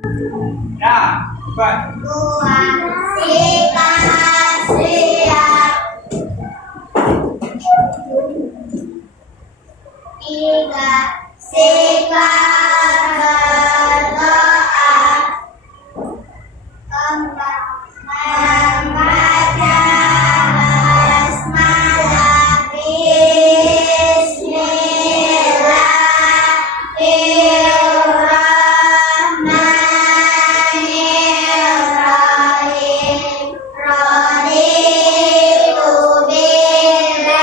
Ya, cepat. Dua, sikat siap. Tiga, sikat berdoa. Keempat, membaca basmalah. Bismillahirrahmanirrahim. Raditu billahi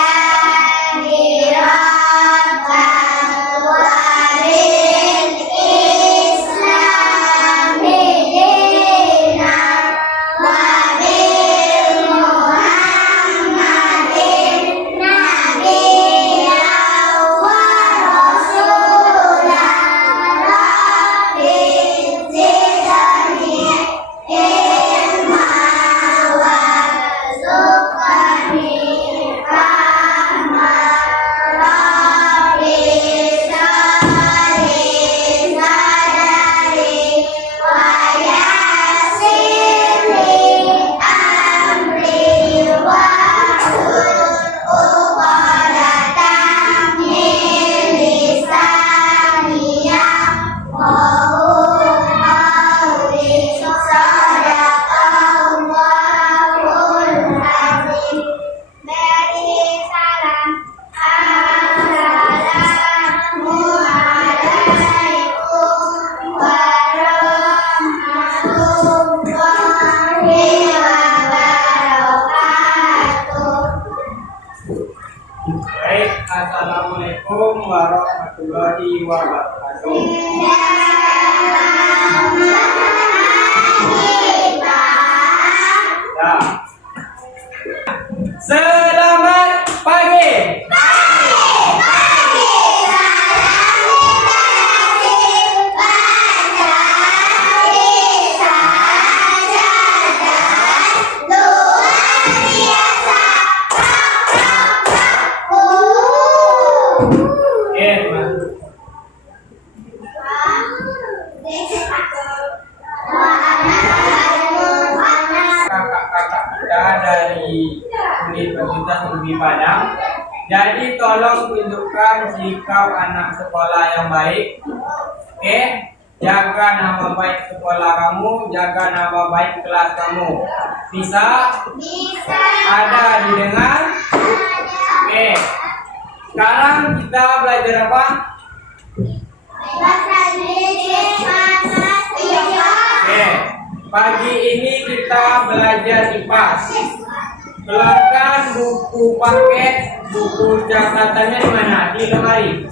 rabban wa bil islami dinan wa bil muhammadin nabiyyan wa rasulan. Rabbi zidni ilma warzuqni fahma. Rabbi shrahli sadri wa yassirli amri wahlul 'uqdatam min lisani yafqahu qawli. Shadaqallahul azim. Beri salam. Assalamualaikum warahmatullahi wabarakatuh. Baik, assalamualaikum warahmatullahi wabarakatuh. Ya. Selamat pagi. Oke, teman. Kakak-kakak kita dari Universitas Negeri Padang. Jadi tolong tunjukkan sikap anak sekolah yang baik. Oke, jaga nama baik sekolah kamu, jaga nama baik kelas kamu. Bisa? Bisa. Ada didengar? Oke. Sekarang kita belajar apa? Bahasa Inggris masa tiga. Oke. Pagi ini kita belajar IPAS. Keluarkan buku paket, buku catatannya di mana? Di lemari.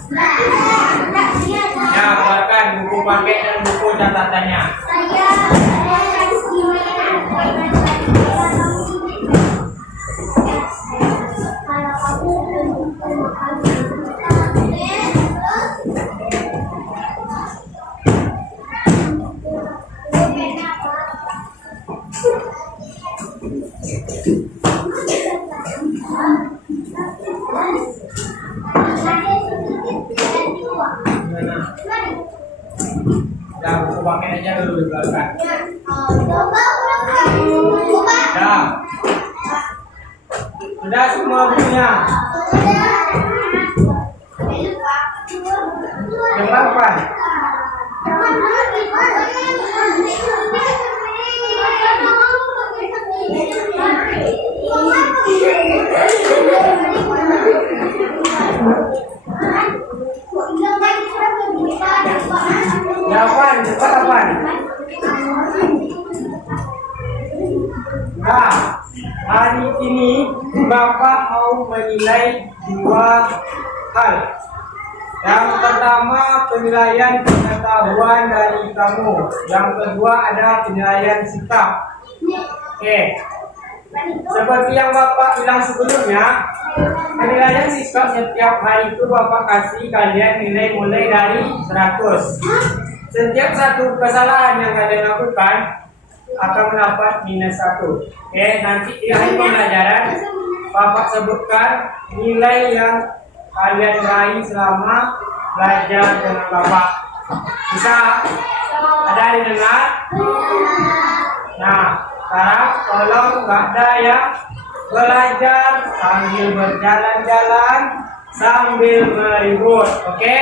Ya, keluarkan buku paket dan buku catatannya. Gimana? Ya, buku paket aja dulu dikeluarkan. Ya. Sudah semua bukunya. Kenapa? Jawaban, cepat apa? Nah, hari ini Bapak mau menilai dua hal. Yang pertama penilaian pengetahuan dari kamu. Yang kedua ada penilaian sikap. Oke. Seperti yang Bapak bilang sebelumnya, penilaian sikap setiap hari itu Bapak kasih kalian nilai mulai dari 100. Setiap satu kesalahan yang kalian lakukan akan mendapat -1. Oke, nanti di akhir pembelajaran Bapak sebutkan nilai yang kalian raih selama belajar dengan Bapak. Bisa? Ada didengar? Nah, sekarang tolong Mbak Daya belajar sambil berjalan-jalan, sambil meribut, oke?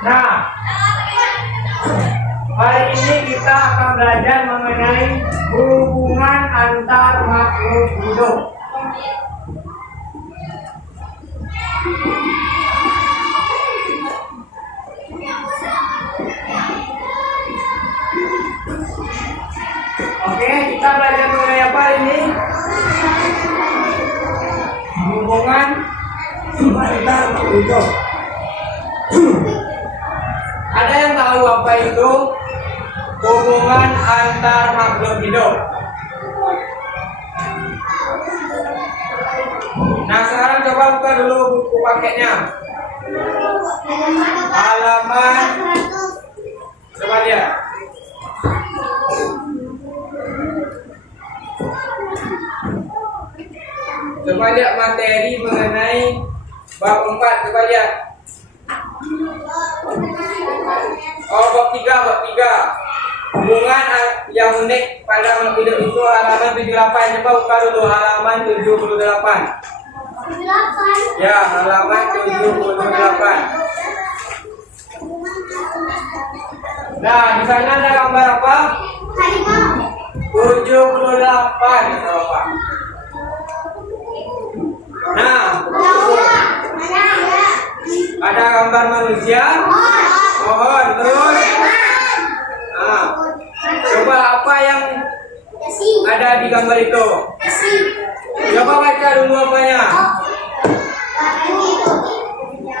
Nah, hari ini kita akan belajar mengenai hubungan antar makhluk hidup. Oke, kita belajar mengenai apa ini? Hubungan antar makhluk hidup. Ada yang tahu apa itu hubungan antar makhluk hidup? Nah, sekarang coba buka dulu buku paketnya. Halaman, coba lihat. Coba lihat materi mengenai bab 4, coba lihat. Oh, bab 3. Hubungan yang unik pada makhluk hidup itu halaman 78. Coba buka dulu halaman 78. Ya, halaman 78. Nah, di sana ada gambar apa? 78. Apa? Nah, ada gambar manusia, pohon, terus. Nah, coba apa yang ada di gambar itu? Coba baca dulu apanya.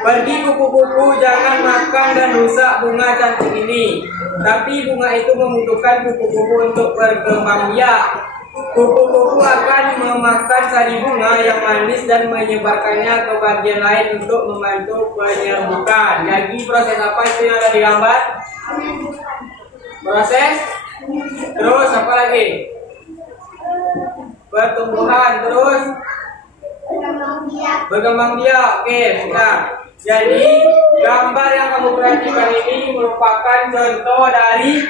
Pergi kupu-kupu, jangan makan dan rusak bunga cantik ini. Tapi bunga itu membutuhkan kupu-kupu untuk berkembang biak. Kupu-kupu akan memakan sari bunga yang manis dan menyebarkannya ke bagian lain untuk membantu penyerbukan. Jadi proses apa itu yang ada di gambar? Proses. Terus apa lagi? Pertumbuhan. Terus berkembang biak. Oke, sudah. Jadi gambar yang kamu perhatikan ini merupakan contoh dari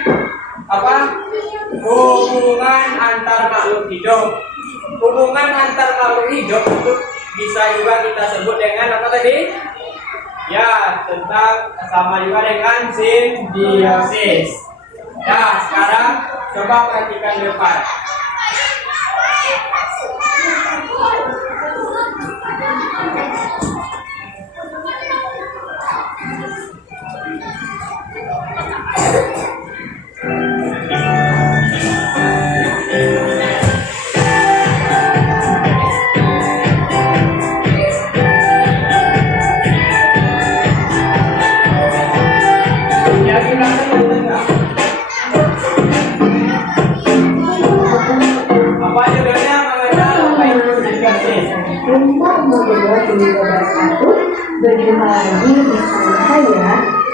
apa? Hubungan antar makhluk hidup. Hubungan antar makhluk hidup itu bisa juga kita sebut dengan apa tadi? Ya, tentang sama juga dengan simbiosis. Nah, sekarang coba perhatikan depan. Berjumpa lagi bersama saya,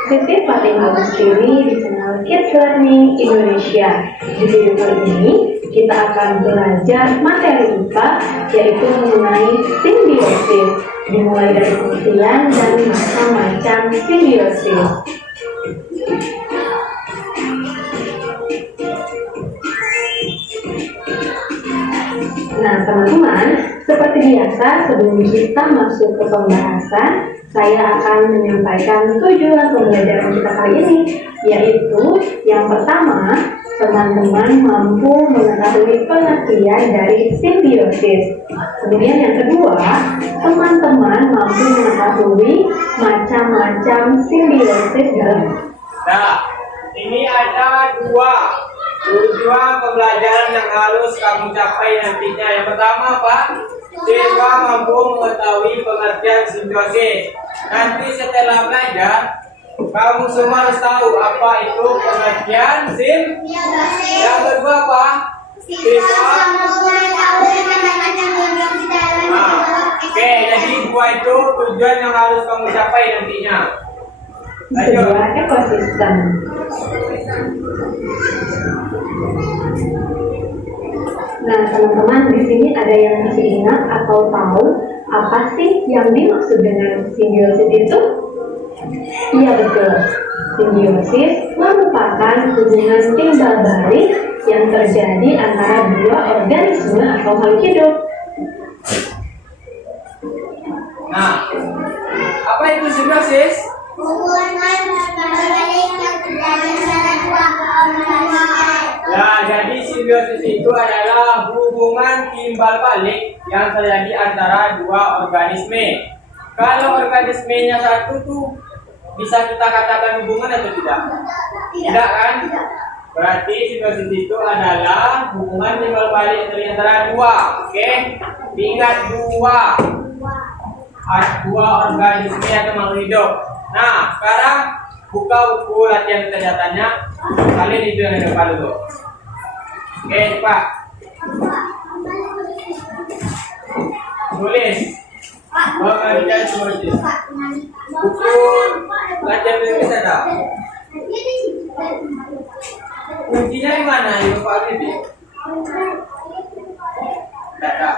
Siti Fatimah Lestari di channel Kids Learning Indonesia. Di video kali ini kita akan belajar materi IPA, yaitu mengenai simbiosis, dimulai dari pengertian dan macam-macam simbiosis. Nah, teman-teman, seperti biasa sebelum kita masuk ke pembahasan, saya akan menyampaikan tujuan pembelajaran kita kali ini, yaitu yang pertama, teman-teman mampu mengetahui pengertian dari simbiosis. Kemudian yang kedua, teman-teman mampu mengetahui macam-macam simbiosis dalam. Nah, ini ada dua tujuan pembelajaran yang harus kamu capai nantinya. Yang pertama apa? Siswa mampu mengetahui pengertian simbiosis. Nanti setelah belajar, kamu semua harus tahu apa itu pengertian simbiosis. Yang kedua apa? Siswa Oke, jadi dua itu tujuan yang harus kamu capai nantinya. Kedua, ekosistem. Nah, teman-teman, di sini ada yang masih ingat atau tahu apa sih yang dimaksud dengan simbiosis itu? Iya, betul. Simbiosis merupakan hubungan timbal balik yang terjadi antara dua organisme atau makhluk hidup. Nah, apa itu simbiosis? Hubungan berbalik yang terjadi antara dua organisme. Nah, jadi simbiosis itu adalah hubungan timbal balik yang terjadi antara dua organisme. Kalau organismenya satu tuh bisa kita katakan hubungan atau tidak? Tidak kan? Berarti simbiosis itu adalah hubungan timbal balik yang terjadi antara dua. Oke? Ingat dua organisme atau makhluk hidup. Nah, sekarang buka buku latihan kesehatannya. Kalian itu yang depan dulu. Oke, Pak. Tulis. Pengertian simbiosis. Buku latihan kesehatannya. Kuncinya di mana? Ibu Pak Bibi? Tidak ada.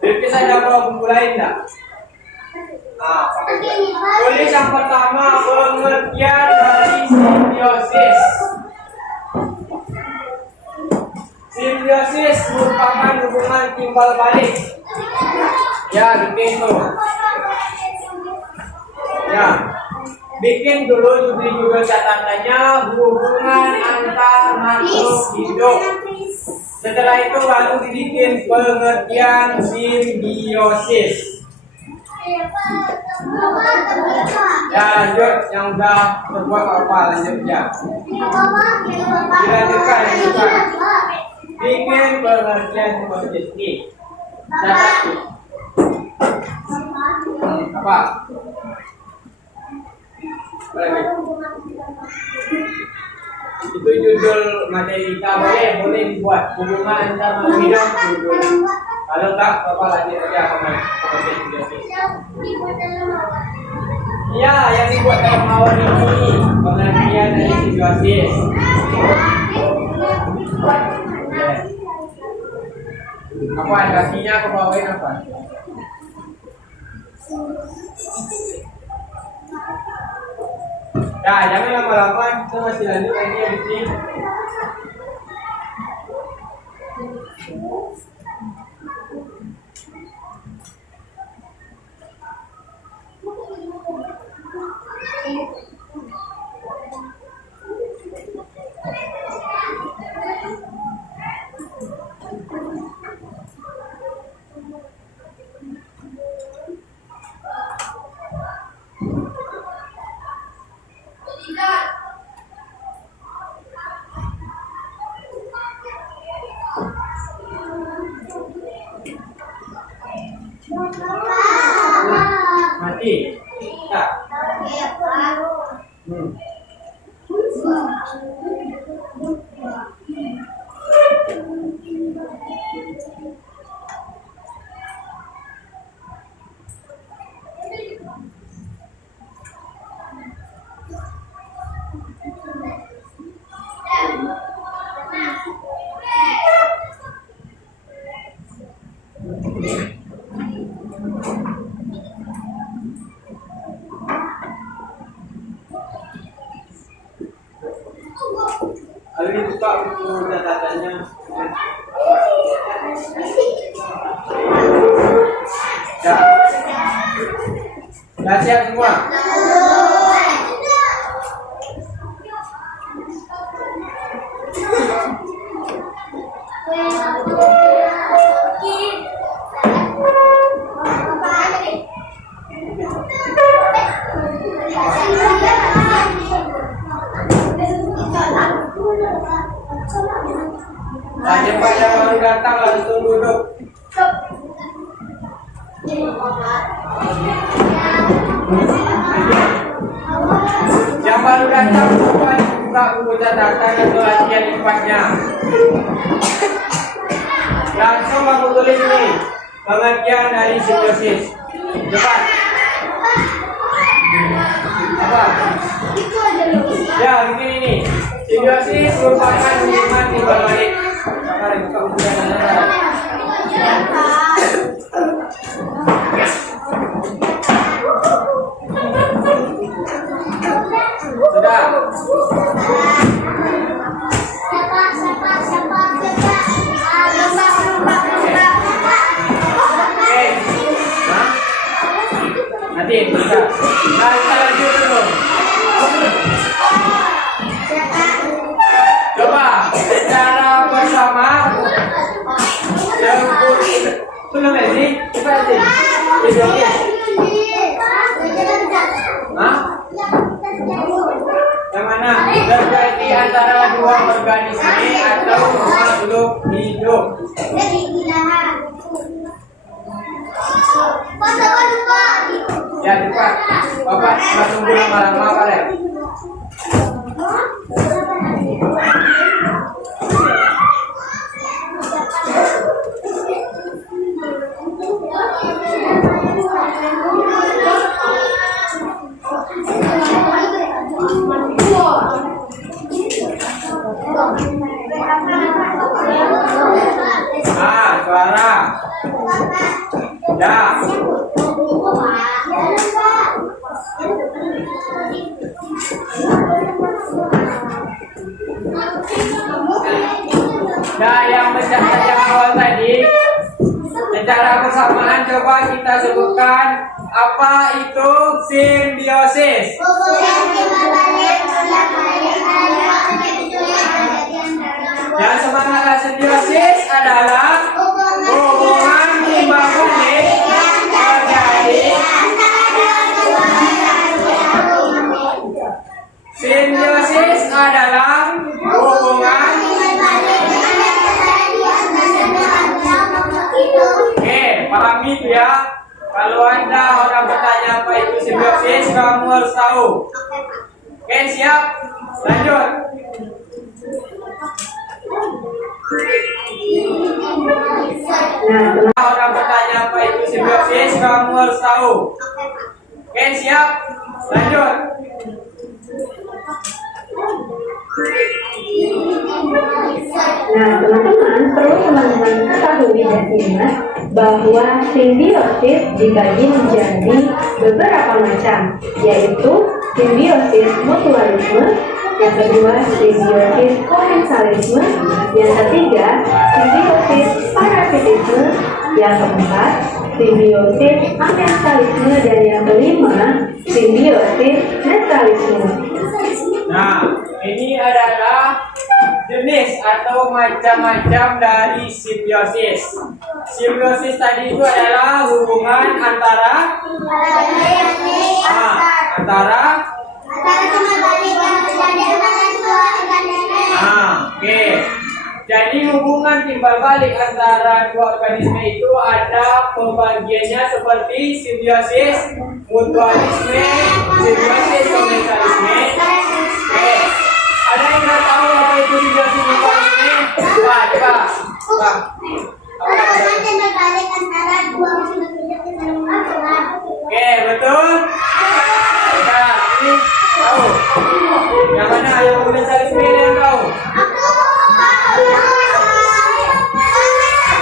Bibi saya bawa buku lain tak? Nah, tulis yang pertama pengertian dari simbiosis. Simbiosis merupakan hubungan timbal balik. Ya, bikin tuh. Ya, bikin dulu judul catatannya hubungan antar makhluk hidup. Setelah itu baru dibikin pengertian simbiosis. Ya, lanjut yang udah berbuat apa lanjut ya. Dilanjutkan. Bikin pengertian simbiosis ini. Catat. Apa? Itu judul materi kita boleh dibuat hubungan antar makhluk hidup. Kalau tak, Bapak lanjut aja pengertian simbiosis. Ya, yang dibuat dalam awal ini pengertian dari simbiosis. Apa kakinya ke bawain apa? Nah, jangan lama-lama, kita masih lanjut lagi ya di sini. Mati. Tak. Lalu buka buku catatannya. Ya. Sudah siap semua? Lanjut pada baru datang langsung duduk. Yang baru datang buka buku catatan atau latihan impasnya. Langsung aku tulis nih pengertian dari simbiosis. Cepat. Apa? Ya, begini nih. Simbiosis merupakan hubungan timbal balik. Mari buka buku catatan. Sudah. Nanti bisa. Nah, kita lanjut dulu. Coba secara bersama. Belum ini? Coba sih. Hah? Yang mana? Berganti antara dua organisme atau makhluk hidup. Ya cepat. Bapak nggak tunggu lama-lama Pak ya. Suara. Ya. Nah, yang mencatat yang awal tadi, secara bersamaan coba kita sebutkan apa itu simbiosis. Yang semangat simbiosis adalah hubungan timbal balik terjadi. Simbiosis adalah hubungan. Oke, pahami itu ya. Kalau Anda orang bertanya apa itu simbiosis, kamu harus tahu. Oke, siap? Lanjut. Nah, orang bertanya apa itu simbiosis, kamu harus tahu. Oke, siap? Lanjut. Nah, teman-teman perlu teman-teman ketahui dan ingat bahwa simbiosis dibagi menjadi beberapa macam, yaitu simbiosis mutualisme, yang kedua simbiosis komensalisme, yang ketiga simbiosis parasitisme, yang keempat simbiosis amensalisme, dan yang kelima simbiosis netralisme. Nah, ini adalah jenis atau macam-macam dari simbiosis. Simbiosis tadi itu adalah hubungan antara oke. Jadi hubungan timbal balik antara dua organisme itu ada pembagiannya seperti simbiosis mutualisme, simbiosis komensalisme. Oke. Ada yang nggak tahu apa itu simbiosis mutualisme? Coba. Oke, betul. Nah, ini tahu. Yang mana yang komensalisme yang tahu?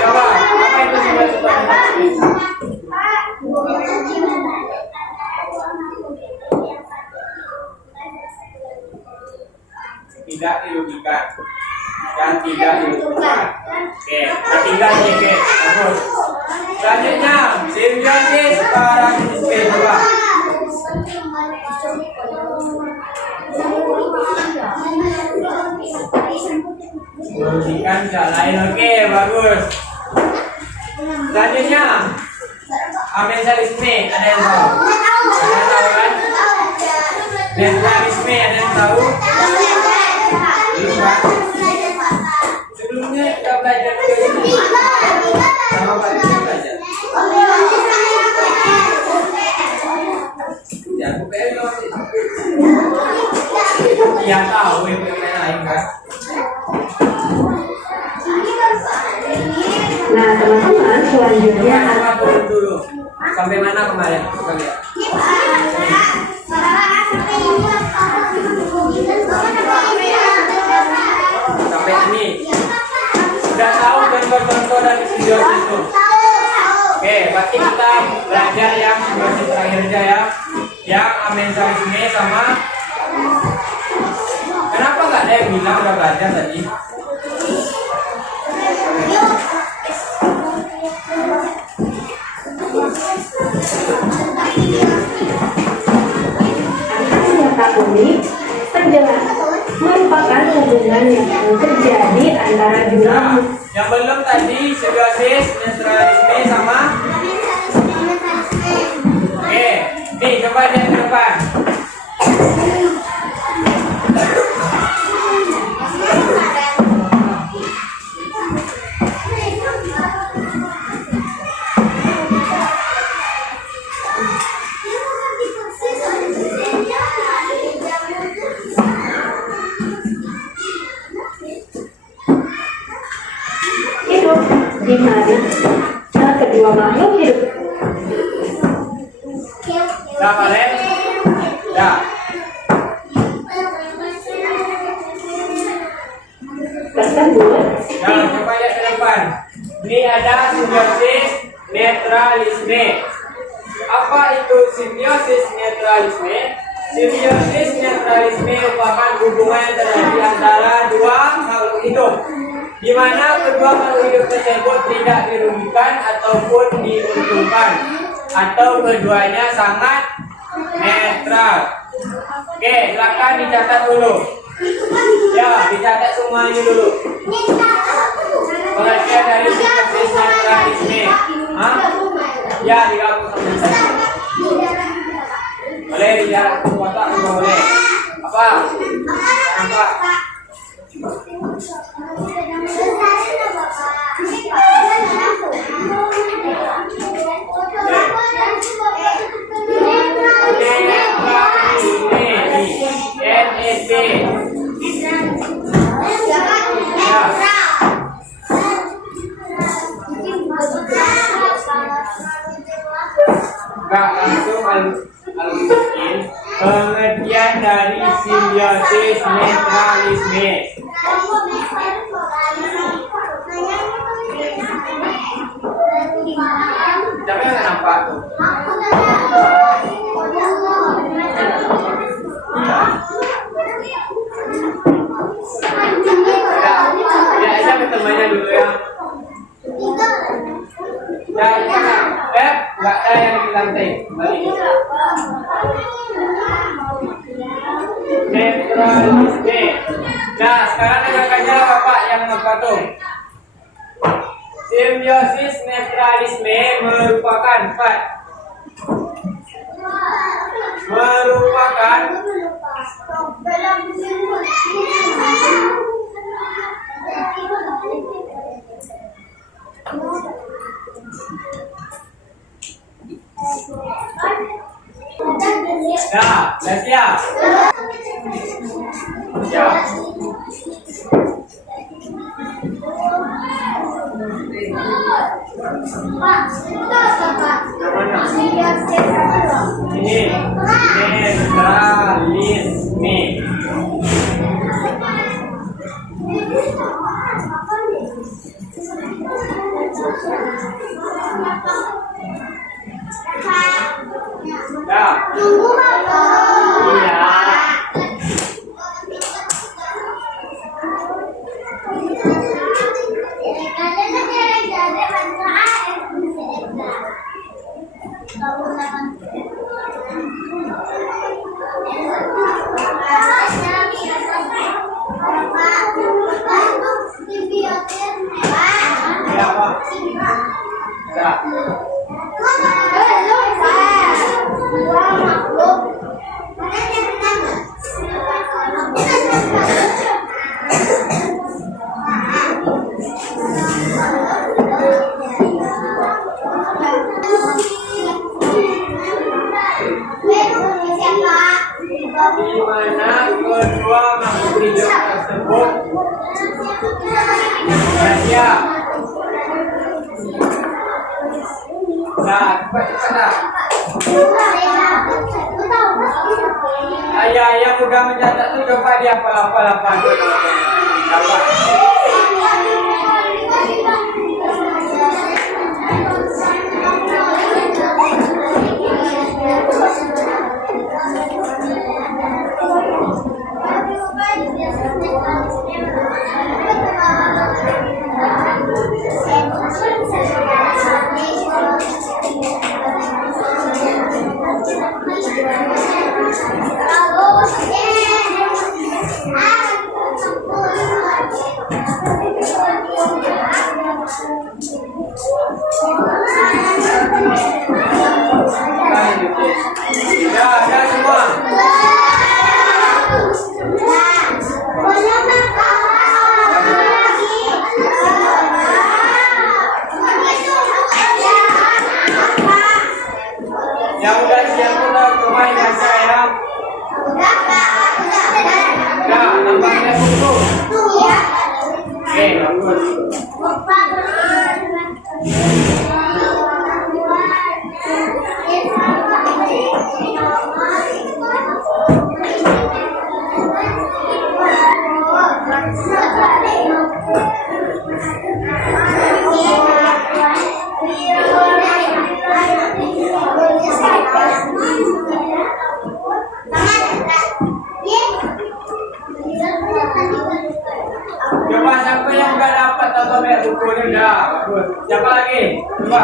Coba, apa itu simbiosis komensalisme? Tidak dirugikan dan tidak dirugikan. Oke, ketiga nih, oke, bagus. Selanjutnya simbiosis parasitisme coba. Dirugikan tidak lain, oke, bagus. Selanjutnya amensalisme, ada yang tahu? Ada yang tahu kan? Netralisme, ada yang tahu? Sebelumnya kita belajar ke ini sama Pak Didi belajar. Ya, aku pengen masih. Iya tahu itu yang lain kan. Nah, teman-teman selanjutnya Turun dulu. Sampai mana kemarin? Kita lihat. Sampai ini. Sudah tahu contoh-contoh dari simbiosis itu. Oke, berarti kita belajar yang simbiosis terakhir aja ya. Yang amensalisme sama. Kenapa nggak ada yang bilang udah belajar tadi? ulang. Yang belum tadi simbiosis, netralisme sama. Oke, nih coba lihat ke depan. Hidup di mana kedua makhluk hidup. Dah, Valen? Dah. Tersebut Nah, coba lihat ke depan. Ini ada simbiosis, netralisme. Apa itu simbiosis netralisme? Simbiosis netralisme merupakan hubungan yang terjadi antara dua makhluk hidup, di mana kedua makhluk hidup tersebut tidak dirugikan ataupun diuntungkan, atau keduanya sangat netral. Oke, silakan dicatat dulu. Ya, dicatat semuanya dulu. Pengertian dari simbiosis netralisme. Hah? Ya, digabung sama saya. Boleh dijarak ke kotak juga boleh. Apa? Apa? Enggak langsung al-mungkin pengertian dari simbiosis netralisme. Tapi nggak nampak tuh. Ya aja temannya dulu ya. Nggak ada yang di lantai. Netralisme. Nah, sekarang dengarkan jawab Bapak yang apa tuh? Simbiosis netralisme merupakan Nah, sudah siap? Ya. Ini netralisme. Ya. Tunggu Bapak. Iya. Ya, Pak. Ya. Di mana kedua makhluk hidup tersebut ya. Nah, cepat. Ayah yang udah mencatat tuh coba dia hafal apa. Kalau main baca ya. Ya, nampaknya cukup. Oke, bagus. Coba siapa yang nggak dapat atau lihat bukunya udah bagus. Siapa lagi? Coba.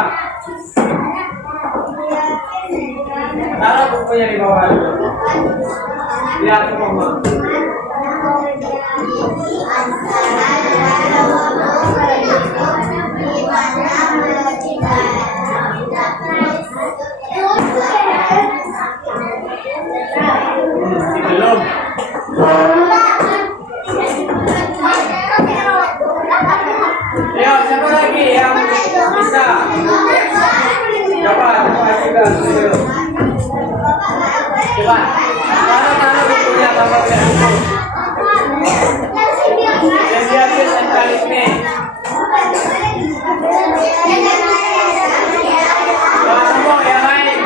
Taruh bukunya di bawah. Lihat semua. Belum. Ayo, siapa lagi yang bisa? Coba juga. Coba. Taruh bukunya Bapak lihat buku. Desviasi sentralisme. Semua yang lain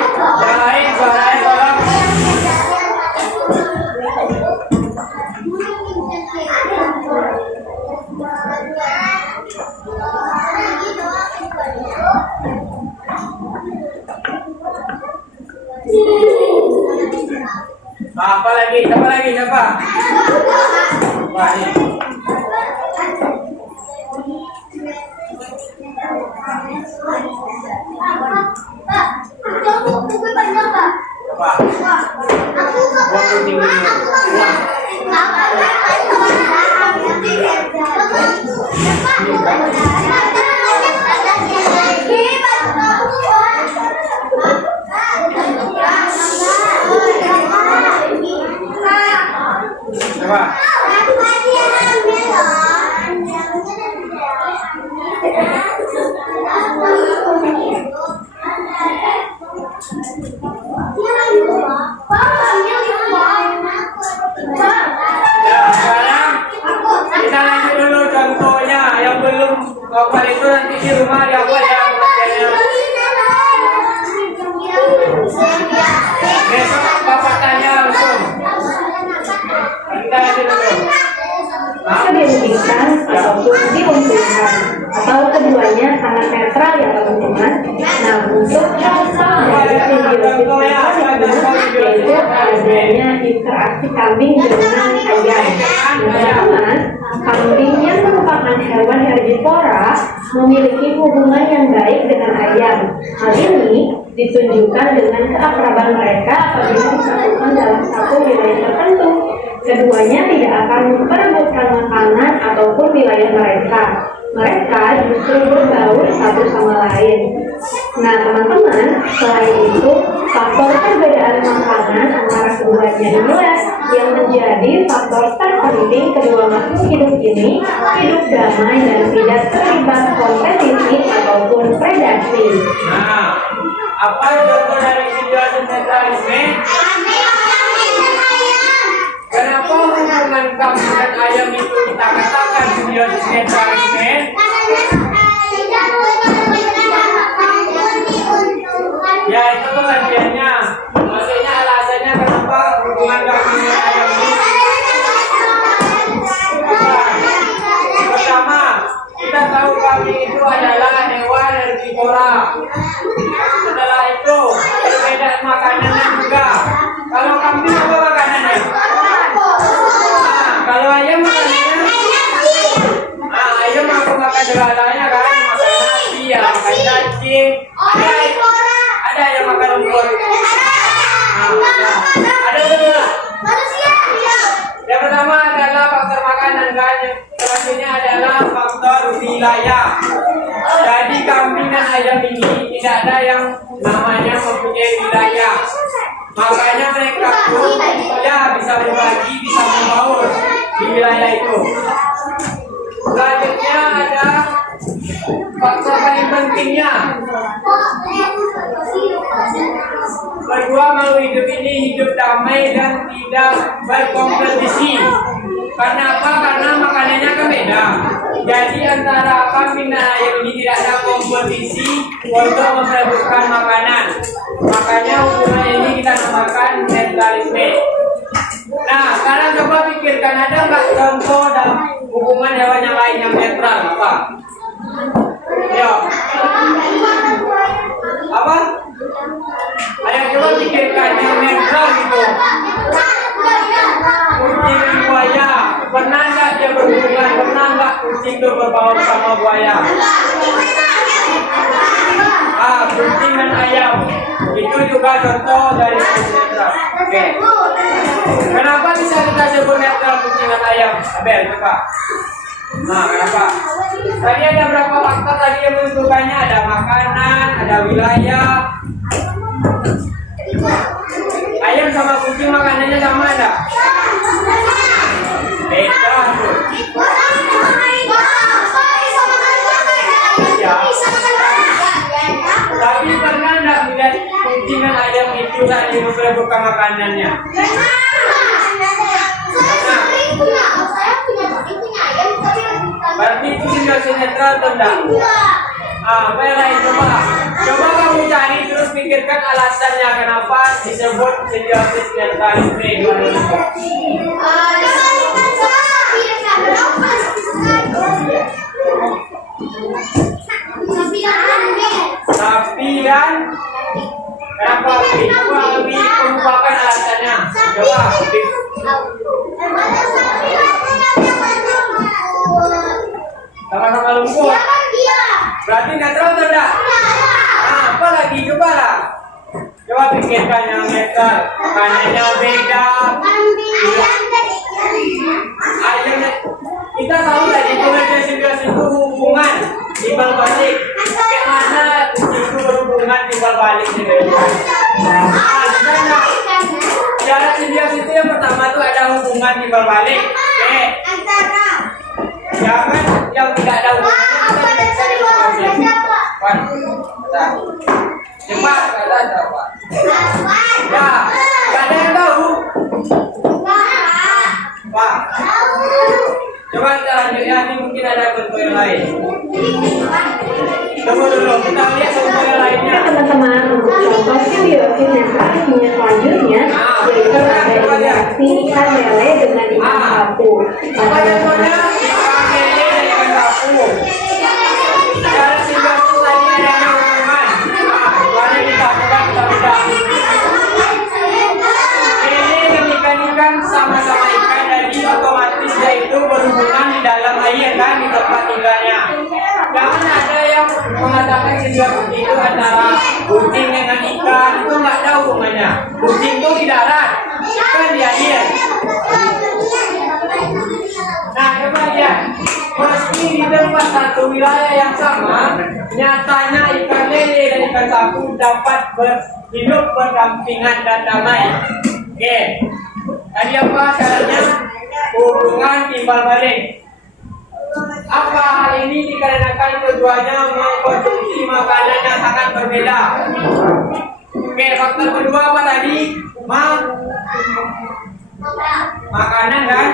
tolong. Apa lagi? Siapa? Wah, ini. Coba. Ya, sekarang kita lanjut dulu contohnya. Yang belum hafal itu nanti di rumah dihafal ya pengertiannya. Besok Bapak tanya langsung. Kita lanjut dulu. Dihentikan ataupun diuntungkan, atau keduanya sangat netral ya teman-teman. Nah, untuk contoh dari yaitu adanya interaksi kambing dengan ayam. Teman-teman, kambing yang merupakan hewan herbivora memiliki hubungan yang baik dengan ayam. Hal ini ditunjukkan dengan keakraban mereka apabila disatukan dalam satu wilayah tertentu. Keduanya tidak akan memperebutkan makanan ataupun wilayah mereka. Mereka justru berbaur satu sama lain. Nah, teman-teman, selain itu, faktor perbedaan makanan antara keduanya inilah yang menjadi faktor terpenting kedua makhluk hidup ini hidup damai dan tidak terlibat kompetisi ataupun predasi. Nah, apa contoh dari situasi sentralisme? Kenapa hubungan kambing dan ayam itu kita katakan simbiosis sentralisme? Ya, itu pengertiannya. Maksudnya alasannya kenapa hubungan kambing dan ayam ini? Pertama, kita tahu kambing itu adalah hewan herbivora. Setelah itu, perbedaan makanannya juga. Kalau kambing apa makanannya? Kalau ayam makanannya, ayam aku makan segalanya kan, makan nasi, ya makan cacing, ada yang makan rumput, ada juga. Yang pertama adalah faktor makanan kan, selanjutnya adalah faktor wilayah. Jadi kambing dan ayam ini tidak ada yang namanya mempunyai wilayah. Makanya mereka pun ya bisa berbagi, bisa membaur di wilayah itu. Selanjutnya ada faktor paling pentingnya, berdua makhluk hidup ini hidup damai dan tidak berkompetisi. Karena apa? Karena makanannya kan beda. Jadi antara kambing dan ayam ini tidak ada kompetisi untuk memperebutkan makanan. Makanya hubungan ini kita namakan netralisme. Nah, sekarang coba pikirkan, ada nggak contoh dalam hubungan hewan yang lain yang netral? Apa? Yo. Apa? Ayo coba pikirkan yang netral gitu. Kucing dan buaya, pernah nggak dia berhubungan? Pernah nggak kucing itu berbaur sama buaya? Kucing dan ayam itu juga contoh dari netral. Oke. Kenapa bisa kita sebut netral kucing dan ayam? Abel, coba. Nah, kenapa? Tadi ada berapa faktor tadi yang menentukannya? Ada makanan, ada wilayah. Ayam sama kucing makanannya sama enggak? Beda tuh. Ya. Tapi pernah enggak melihat kucing dan ayam itu saling memperebutkan makanannya? Berarti itu simbiosis netral atau enggak? Apa yang lain coba? Coba kamu cari terus pikirkan alasannya kenapa disebut simbiosis netralisme. Tapi kan kenapa lebih merupakan alasannya? Coba. Sama-sama lumpur. Berarti netral atau enggak? Apa lagi? Coba lah. Coba pikirkan yang netral. Makanannya beda. Kita tahu tadi simbiosis itu hubungan timbal balik. Bagaimana itu berhubungan timbal balik dengan cara simbiosis itu yang pertama itu ada hubungan timbal balik. Jangan yang tidak ada hubungannya kita bisa dilakukan. Cepat kata apa? Ya, ada yang tahu? Pak. Coba kita lanjut ya, ini mungkin ada contoh yang lain. Tunggu dulu, kita lihat contoh yang lainnya. Teman-teman, untuk contoh simbiosis netralisme selanjutnya yaitu ada reaksi ikan lele dengan ikan papu. Apa contohnya? Ikan lele dan ikan papu. Cara simbiosis tadi ada hubungan. Mari kita bukan kita beda. Lele dan ikan sama-sama ikan, jadi otomatis dia itu berhubungan di dalam air kan, di tempat tinggalnya. Jangan ada yang mengatakan simbiosis itu antara kucing dengan ikan, itu nggak ada hubungannya. Kucing itu di darat, ikan di air. Nah, coba lihat, meski di tempat satu wilayah yang sama, nyatanya ikan lele dan ikan sapu dapat hidup berdampingan dan damai. Oke, tadi apa caranya? Hubungan timbal balik. Apa hal ini dikarenakan keduanya mengkonsumsi makanan yang sangat berbeda. Oke, faktor kedua apa tadi? Makanan kan?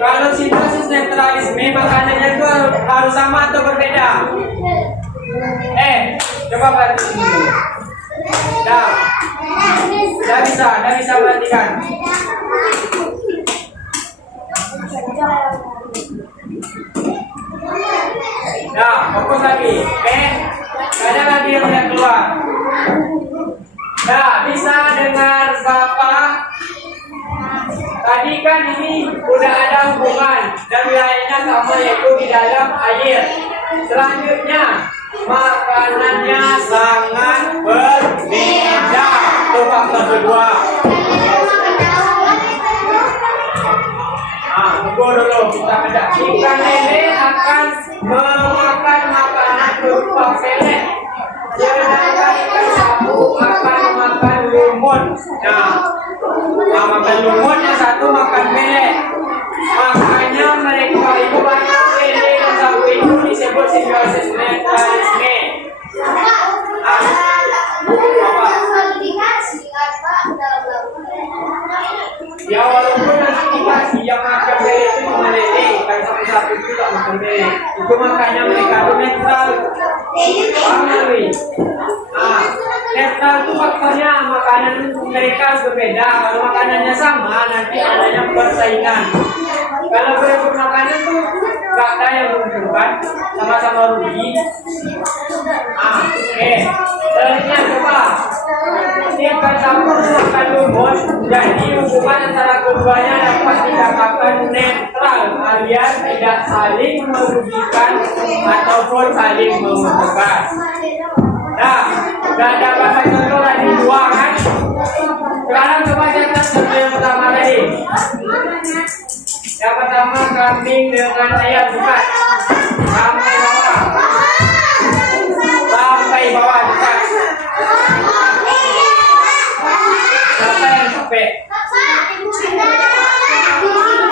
Kalau simbiosis netralisme, makanannya itu harus sama atau berbeda? Coba perhatikan dulu. Dah bisa perhatikan. Nah, fokus lagi. Oke, ada lagi yang udah keluar. Nah, bisa dengar Bapak? Tadi kan ini udah ada hubungan dan wilayahnya sama, yaitu di dalam air. Selanjutnya, makanannya sangat berbeda. Itu faktor kedua. Tunggu dulu, kita bedah. Ikan lele akan memakan makanan berupa pelet, sedangkan ikan sapu akan makan lumut. Makan lumut, yang satu makan pelet. Makanya mereka itu banyak lele dan sapu itu disebut simbiosis netralisme. Ya walaupun nanti dikasih yang makan lele itu meleleh, kan satu-satu itu tak makan lele. Itu makanya mereka itu netral. Paham nih? Netral itu faktornya makanan mereka berbeda. Kalau makanannya sama, nanti adanya persaingan. Kalau berebut makanan tuh gak ada yang menguntungkan, sama-sama rugi. Oke. Selanjutnya coba. Ini akan campur makan lumut, jadi hubungan antara keduanya dapat dikatakan netral, alias tidak saling merugikan ataupun saling menguntungkan. Nah, sudah ada bahasa contoh tadi dua kan? Sekarang coba catat contoh yang pertama tadi. Yang pertama kambing dengan ayam bukan? Sampai bawah. Sampai bawah bukan? Siapa yang sampai?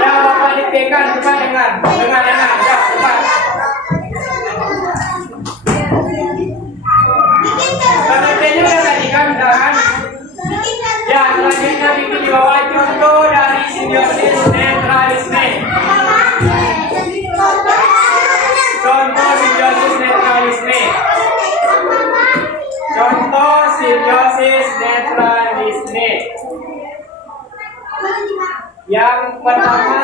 Ya bapak ditekan coba dengar. Ya cepat. Contohnya udah tadi kan, kan? Ya selanjutnya bikin di bawah contoh dari simbiosis netralisme. Contoh simbiosis netralisme. Contoh simbiosis netralisme. Yang pertama,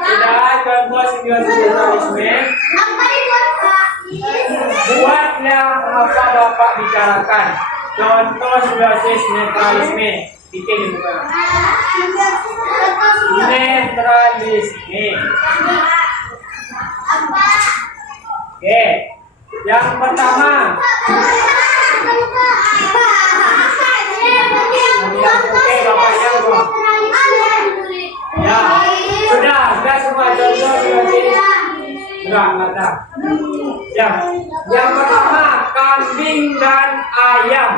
tidak contoh simbiosis netralisme. Buat yang apa Bapak bicarakan. Contoh simbiosis netralisme. Bikin di muka. Netralisme. Oke. Yang pertama. Oke, bapaknya kok. Ya, sudah semua contoh simbiosis. Enggak ada. Ya, yang pertama kambing dan ayam.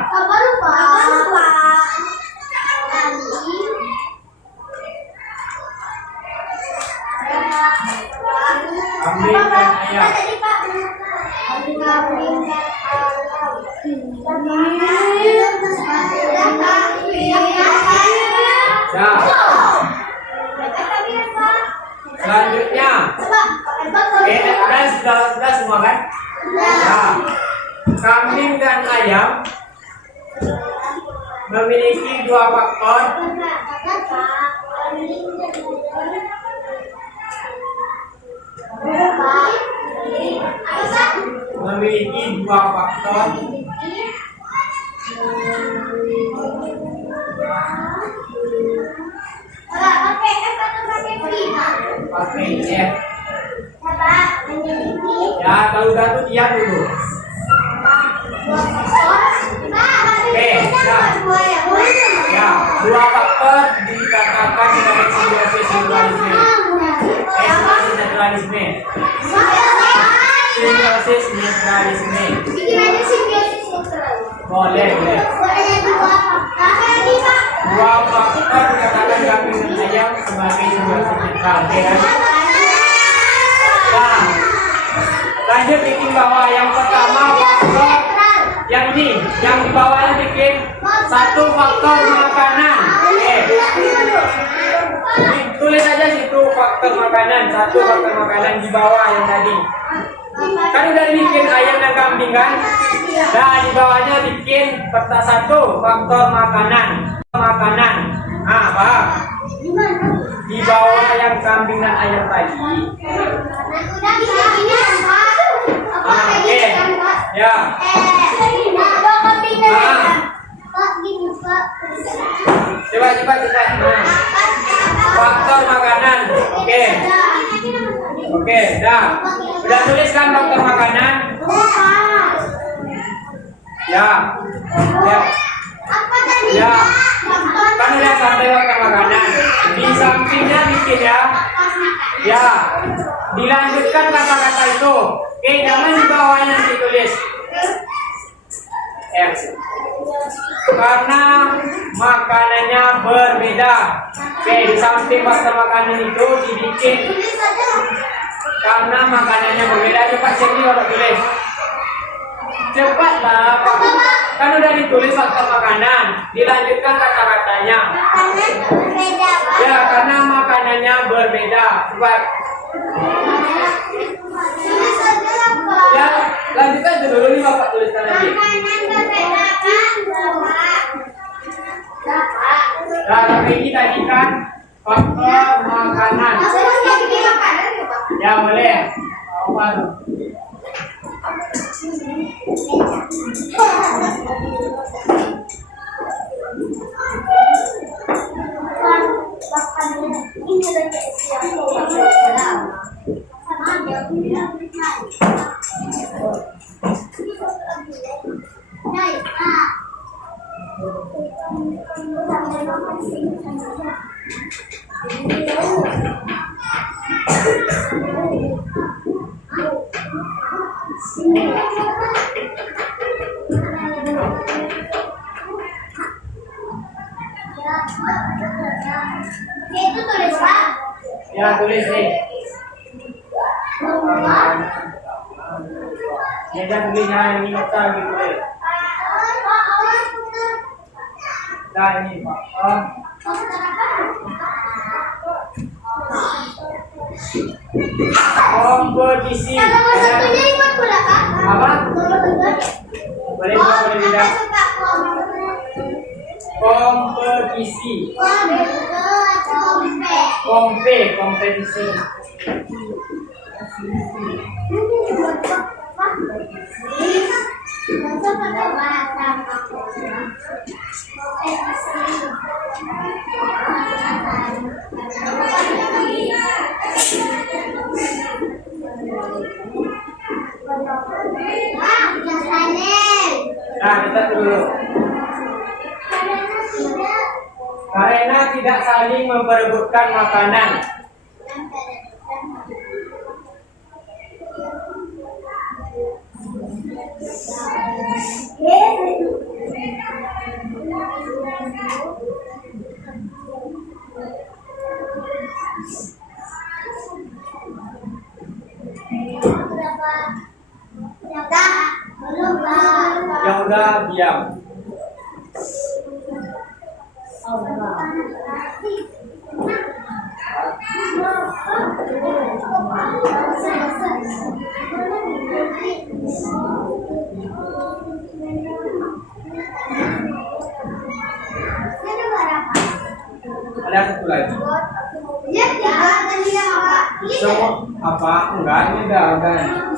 Kambing dan ayam. Ya. Selanjutnya. Sudah semua kan? Ya. Kambing dan ayam memiliki dua faktor. Memiliki dua faktor. Pakai F. Ya, kalau udah tuh diam dulu. Oke, ya, dua faktor dikatakan sebagai simbiosis netralisme. Netralisme. Simbiosis netralisme. Boleh. Dua faktor dikatakan kambing dan ayam sebagai simbiosis netral. Oke kan? Nah, lanjut bikin bawah. Yang pertama faktor yang ini, yang di bawahnya bikin satu faktor makanan. Oke. Tulis aja situ faktor makanan, satu faktor makanan di bawah yang tadi. Kan udah bikin ayam dan kambing kan? Nah, di bawahnya bikin satu faktor makanan. Paham? Di bawah yang kambing dan ayam tadi. Oke. Ya. Coba. Faktor makanan. Oke, dah. Udah tuliskan faktor makanan? Ya. Kan udah sampai faktor makanan. Di sampingnya bikin ya. Ya. Dilanjutkan kata-kata itu. Oke, jangan di bawahnya ditulis. F. Karena makanannya berbeda. Oke, di samping faktor makanan itu dibikin karena makanannya berbeda. Cepat cek nih kalau tulis. Cepatlah. Kan udah ditulis faktor makanan. Dilanjutkan kata-katanya. Makanan berbeda, Pak. Ya, karena makanannya berbeda. Cepat. Tulis aja lah, Pak. Ya, lanjutkan dulu nih Bapak tuliskan lagi. Makanan berbeda, Pak. Bapak. Nah, tapi ini tadi kan faktor makanan. Maksudnya kayak bikin makanan ya, Pak? Ya, boleh. Apa tuh? Ini ada kayak siapa? Sama aja, aku bilang naik, Pak. Itu tulis, Pak. Ya, tulis nih. Ya, jangan tulisnya ini nota gitu deh. Nah, ini Pak. Kompetisi. Nomor satunya ikut bola, Pak. Apa? Nomor satu. Boleh Pak, boleh tidak? Kompetisi. Kompetisi. Nah, kita dulu. Karena tidak saling memperebutkan makanan. Yang udah diam. Ada satu lagi. Semua apa? Enggak, ini udah.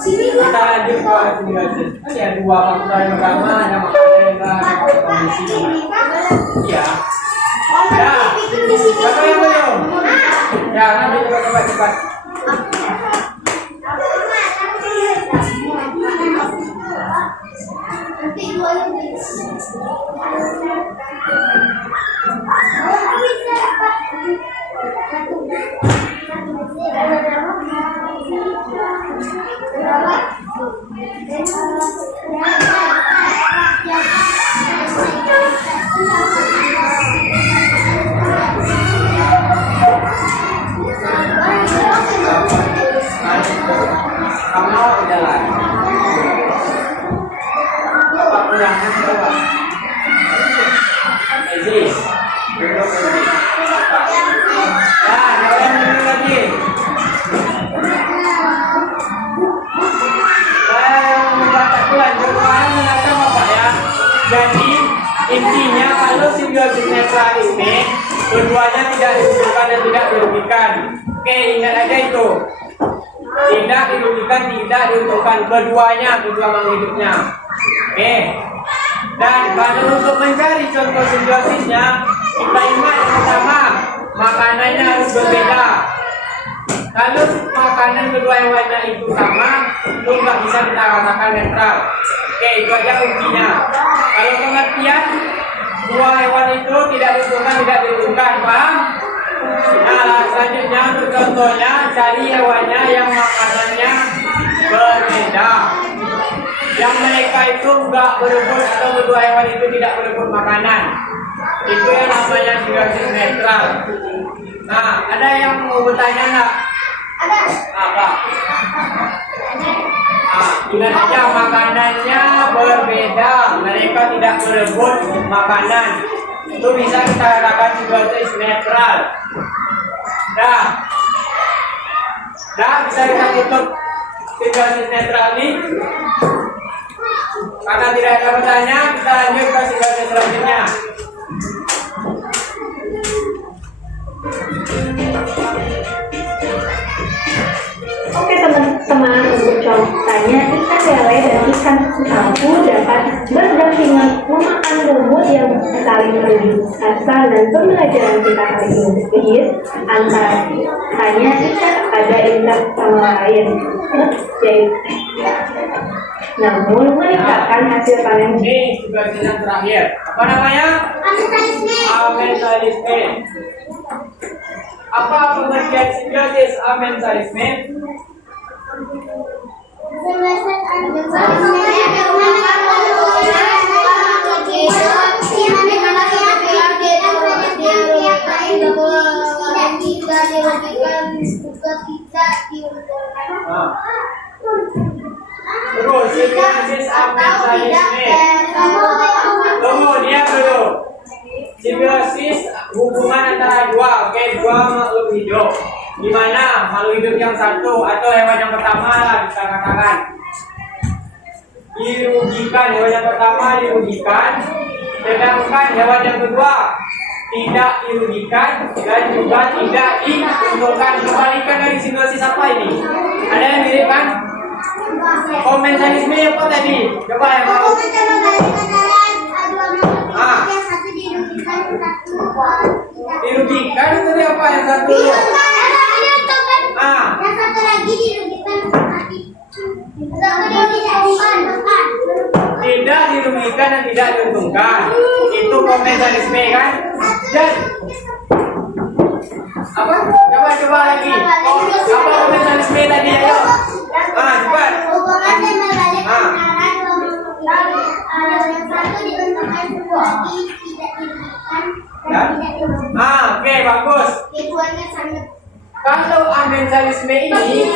Kita lanjut ke penjelasan. Ya dua faktor yang pertama ada makanan dan ada kondisi. Iya. Ya. Siapa yang belum? Ya, nanti coba cepat. Kamu jalan. Apa kurangnya coba? Ezi, duduk Ezi. Ya, jalan dulu lagi. Lanjutkan Bapak ya. Jadi intinya kalau simbiosis netral ini keduanya tidak dirugikan dan tidak dirugikan. Oke, ingat aja itu. Tidak dirugikan, tidak diuntungkan, keduanya, kedua makhluk hidupnya. Oke. Dan kalau untuk mencari contoh simbiosisnya, kita ingat yang pertama, makanannya harus berbeda. Kalau makanan kedua hewannya itu sama, itu nggak bisa kita katakan netral. Oke, itu aja kuncinya. Kalau pengertian dua hewan itu tidak diuntungkan, tidak dirugikan, paham? Nah, selanjutnya untuk contohnya cari hewannya yang makanannya berbeda. Yang mereka itu nggak berebut atau kedua hewan itu tidak berebut makanan. Itu yang namanya simbiosis netral. Nah, ada yang mau bertanya nggak? Apa? Ingat aja makanannya berbeda. Mereka tidak berebut makanan. Itu bisa kita katakan simbiosis netral. Dah, bisa kita tutup simbiosis netral ini. Karena tidak ada pertanyaan, kita lanjut ke simbiosis selanjutnya. Oke teman-teman, untuk contohnya ikan lele dan ikan sapu dapat berdampingan memakan rumput yang saling melindungi. Asal dan pembelajaran kita kali ini sedikit antara ikan ada ikan sama lain, yaitu namun meningkatkan hasil panen. Ini juga yang terakhir. Apa namanya? Amensalisme. Apa pengertian simbiosis amensalisme? Terus simbiosis amensalisme. Tunggu, diam dulu. Simbiosis hubungan antara dua makhluk hidup. Di mana makhluk hidup yang satu atau hewan yang pertama lah kita katakan dirugikan, hewan yang pertama dirugikan, sedangkan hewan yang kedua tidak dirugikan dan juga tidak diuntungkan. Kebalikan dari simbiosis apa ini? Ada yang mirip kan? Komensalisme apa tadi? Coba yang mau. Dirugikan itu dia apa yang satu? Yang satu lagi dirugikan. Tidak dirugikan dan tidak diuntungkan. Itu komensalisme kan? Dan apa? Coba lagi. Apa komensalisme tadi ayo? Cepat. Hubungan dan berbalik antara dua makhluk hidup. Yang satu diuntungkan, satu lagi tidak dirugikan dan tidak diuntungkan. Oke, bagus. Keduanya sangat. Kalau amensalisme ini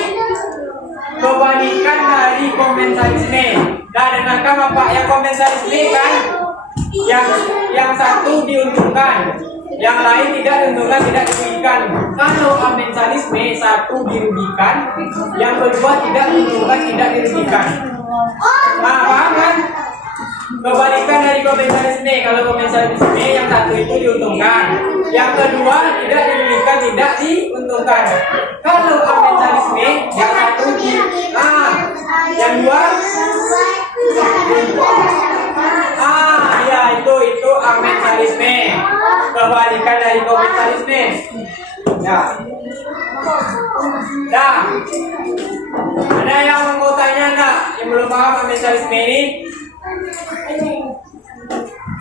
kebalikan dari komensalisme. Dan dengarkan Bapak, yang komensalisme kan yang satu diuntungkan, yang lain tidak diuntungkan, tidak dirugikan. Kalau amensalisme satu dirugikan, yang kedua tidak diuntungkan, tidak dirugikan. Paham kan? Kebalikan dari komensalisme. Kalau komensalisme yang satu itu diuntungkan, yang kedua tidak dirugikan, tidak diuntungkan. Kalau amensalisme yang satu yang dua ya itu amensalisme. Kebalikan dari komensalisme. Ya. Ada yang mau tanya enggak? Yang belum paham amensalisme ini?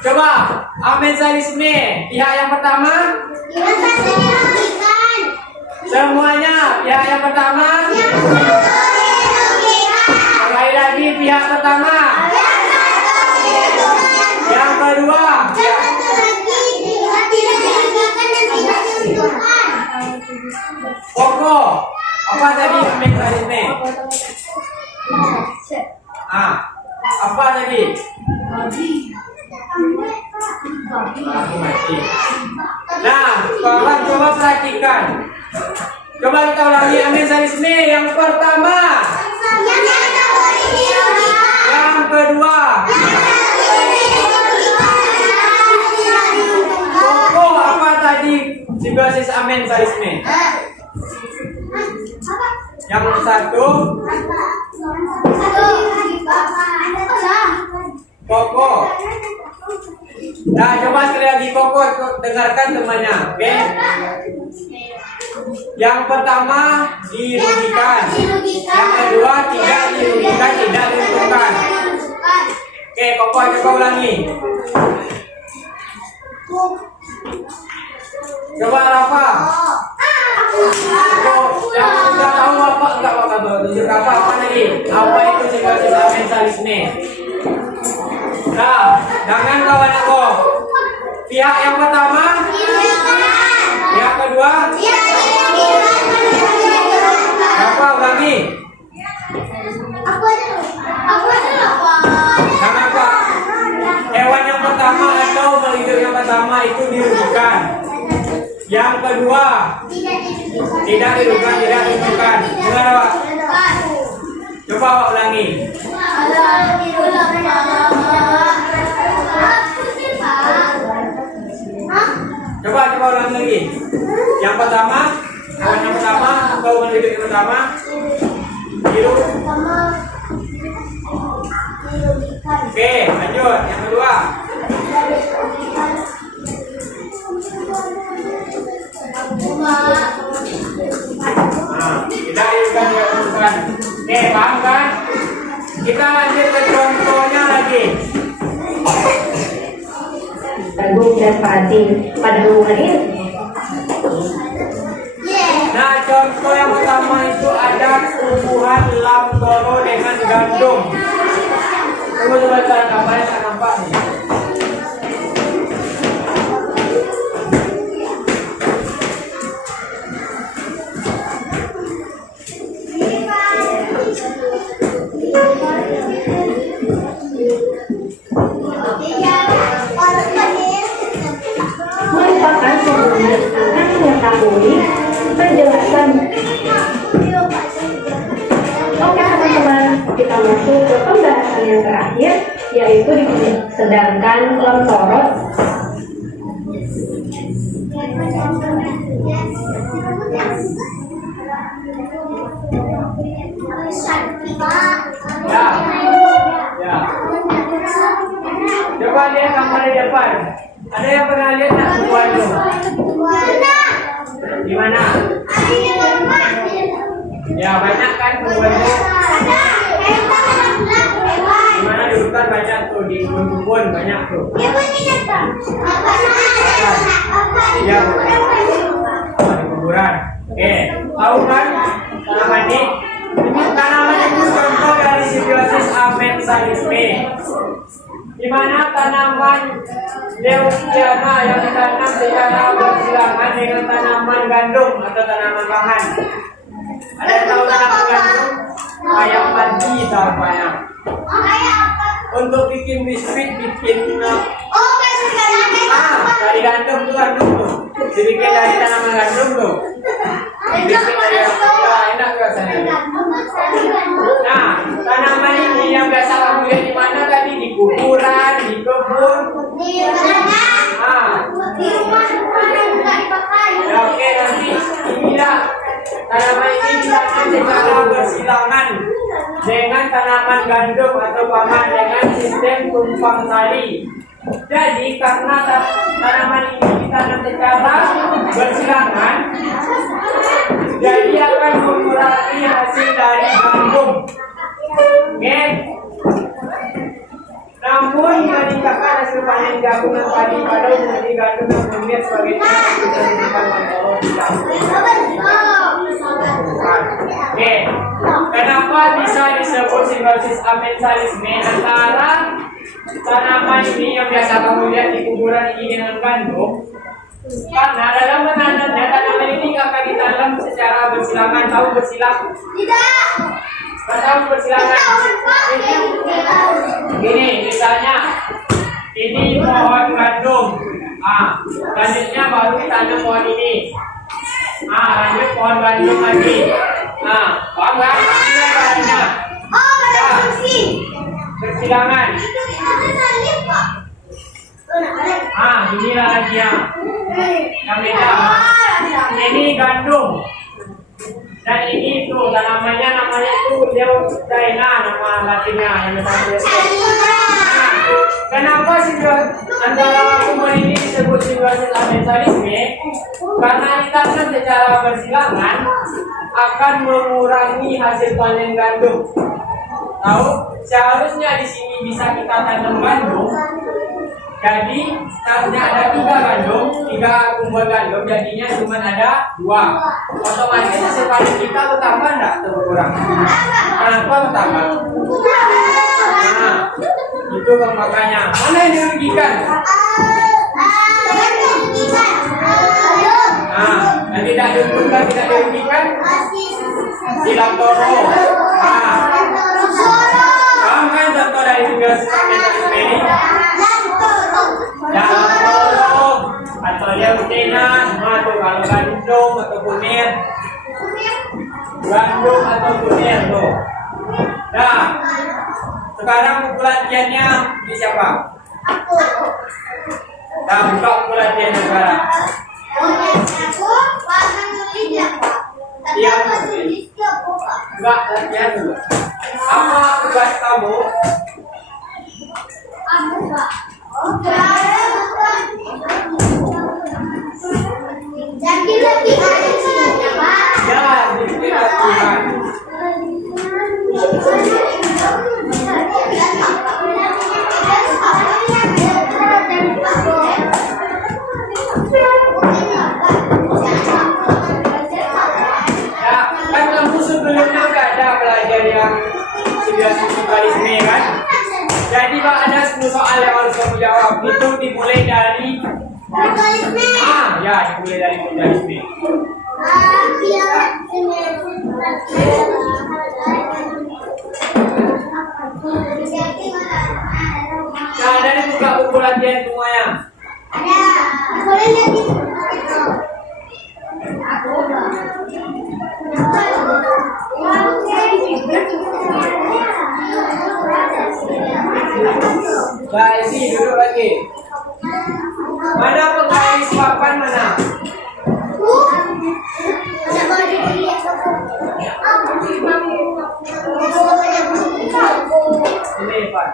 Coba amensalisme pihak yang pertama. Yang satu dirugikan. Semuanya pihak yang pertama. Yang satu dirugikan. Sekali lagi pihak pertama. Yang satu dirugikan. Yang kedua. Yang satu lagi tidak dirugikan dan tidak diuntungkan. Pokok. Apa tadi amensalisme? Apa tadi? Nah, sekarang coba perhatikan. Coba kita ulangi amensalisme yang pertama. Yang kedua. Pokok apa tadi simbiosis amensalisme? Yang satu. Pokok. Nah, coba sekali lagi pokok, dengarkan temannya, oke? Yang pertama dirugikan, yang kedua tidak dirugikan, tidak diuntungkan. Oke, pokok coba ulangi. Coba Rafa. Yang sudah tahu apa enggak tunjuk Rafa apa tadi? Apa itu simbiosis amensalisme? Nah, jangan kawan aku. Pihak yang pertama, pihak kedua, orang hidup yang pertama itu dirugikan. Yang kedua tidak dirugikan. Dengar Pak. Coba Pak ulangi. Coba ulangi lagi. Yang pertama, hewan yang pertama, kaum hidup yang pertama, Oke, lanjut. Yang kedua. Tidak dirugikan. Oke, paham kan? Kita lanjut ke contohnya lagi. Agung dan Pati pada hubungan ini. Nah, contoh yang pertama itu ada tumbuhan lamtoro dengan gandum. Coba cara gambarnya tak nampak nih. Merupakan penggunaan akan mengetahui penjelasan. Oke teman-teman, kita masuk ke pembahasan yang terakhir, yaitu sedangkan lamtoro Ya. Coba lihat gambar di depan. Ada yang pernah lihat tak tumbuhan itu? Di mana? Ya, banyak kan tumbuhan itu. Di mana di hutan banyak tuh, di kebun banyak tuh. Ya, oh, di kuburan. Oke, tahu kan tanaman ini? Tanaman itu contoh dari simbiosis amensalisme, di mana tanaman Leuciana yang ditanam secara bersilangan dengan tanaman gandum atau tanaman pangan. Ada yang tahu tanaman gandum? Kayak padi tampaknya. Untuk bikin biskuit, dari gandum tuh, dibikin dari tanaman gandum tuh. Biskuit dari enak rasanya. Nah, tanaman ini yang biasa kamu lihat di mana tadi? Di kuburan, di kebun. Ya, oke, nanti inilah tanaman ini ditanam secara bersilangan dengan tanaman gandum atau pangan dengan sistem tumpang sari. Jadi karena tanaman ini ditanam secara bersilangan, jadi akan mengurangi hasil dari gandum. Oke. Namun meningkatkan hasil panen gabungan padi pada menjadi gandum yang dominan sebagai Oke. Kenapa bisa disebut simbiosis amensalisme antara tanaman ini yang biasa kamu lihat di kuburan ini dengan gandum? Karena dalam menanamnya tanaman ini akan ditanam secara bersilangan. Tahu bersilang? Tidak. Tahu bersilangan? Ini misalnya ini pohon gandum. Selanjutnya baru ditanam pohon ini. Lanjut pohon gandum lagi. Paham nggak? Ini bahannya. Bersilangan. Inilah lagi ya. Yang beda. Ini gandum. Dan ini tuh tanamannya namanya tuh Leucaena, nama latinnya yang kenapa antara tumbuhan ini disebut simbiosis amensalisme? Karena ditanam secara bersilangan akan mengurangi hasil panen gandum. Tahu? Seharusnya di sini bisa kita tanam gandum. Jadi seharusnya ada 3 gandum, 3 kumpul gandum, jadinya cuma ada 2. Otomatis hasil panen kita bertambah enggak atau berkurang? Kenapa bertambah? Itu makanya. Mana yang dirugikan? Yang tidak diuntungkan, tidak dirugikan? Si lamtoro. Paham kan contoh dari simbiosis amensalisme ini? tenan, tuh kalau gandum atau kunir. Gandum atau kunir tuh. Nah, sekarang buku latihannya di siapa? Nah, buka buku latihannya sekarang. Iya, enggak latihan dulu. Apa tugas kamu? Lagi-lagi ada sini, Pak. Ya, bikin latihan. Ya, kan kamu sebelumnya udah ada belajar yang 9 kali sini kan? Jadi Pak, ada 10 soal yang harus kamu jawab. Itu dimulai dari ya, dimulai dari mekanisme. Nah, dari buka buku latihan semuanya. Boleh jadi. Nah, ini duduk lagi. Mana penggaris papan mana? Ini Pak.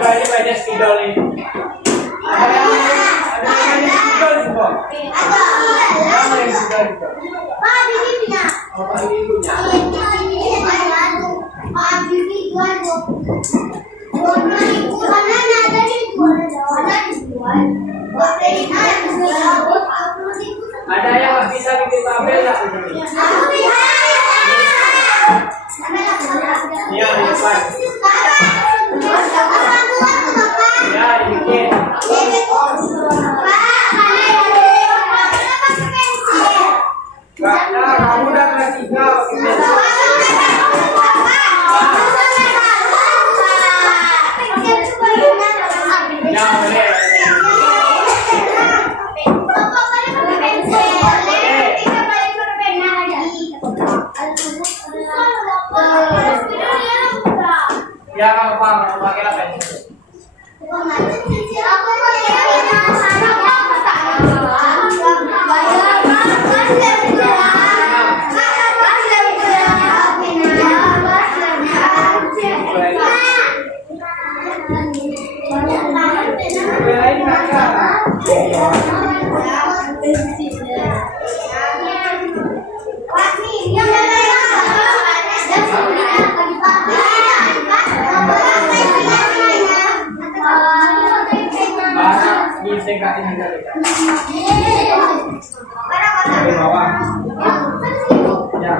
Balik banyak spidol ini. Ada yang spidol semua. Ada yang spidol juga. Pak, Bibi punya. Oh, Pak ini punya. Pak, Bibi jual dong. Karena ada dijual, ada dijual. Pak, Bibi jual. Ada yang nggak bisa bikin tabel nggak di sini? Aku bisa. Iya, di depan. Ya, dibikin. Karena kamu udah kelas 3 pakai pensil. Ya, boleh. Ya, kamu pakai apa pensil? Belain kakak. Disengkatin aja deh. Di bawah. Ya.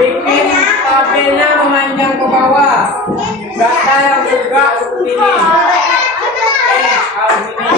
Bikin tabelnya memanjang ke bawah. Gak ada yang juga seperti ini. Harus ini.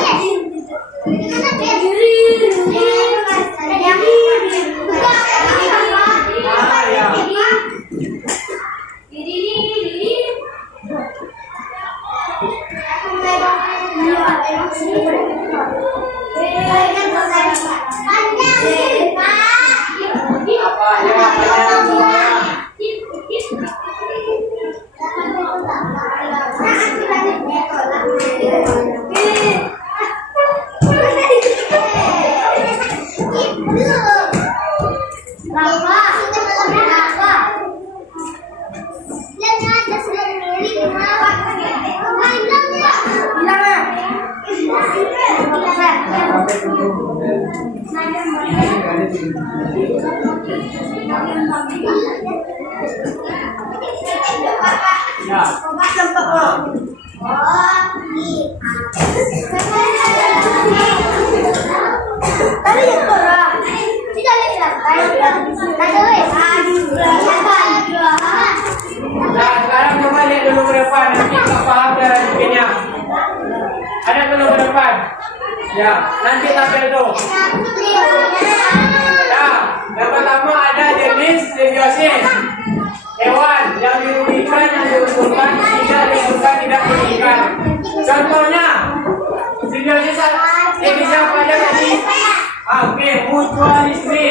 Ya. Nah, sekarang coba lihat dulu ke depan. Nanti tak paham cara bikinnya. Ada dulu ke depan. Ya, nanti tampil tuh. Nah, yang pertama ada jenis simbiosis. Hewan yang dirugikan, yang diuntungkan, tidak diuntungkan, tidak dirugikan. Contohnya, simbiosis ini siapa aja tadi? Oke, mutualisme.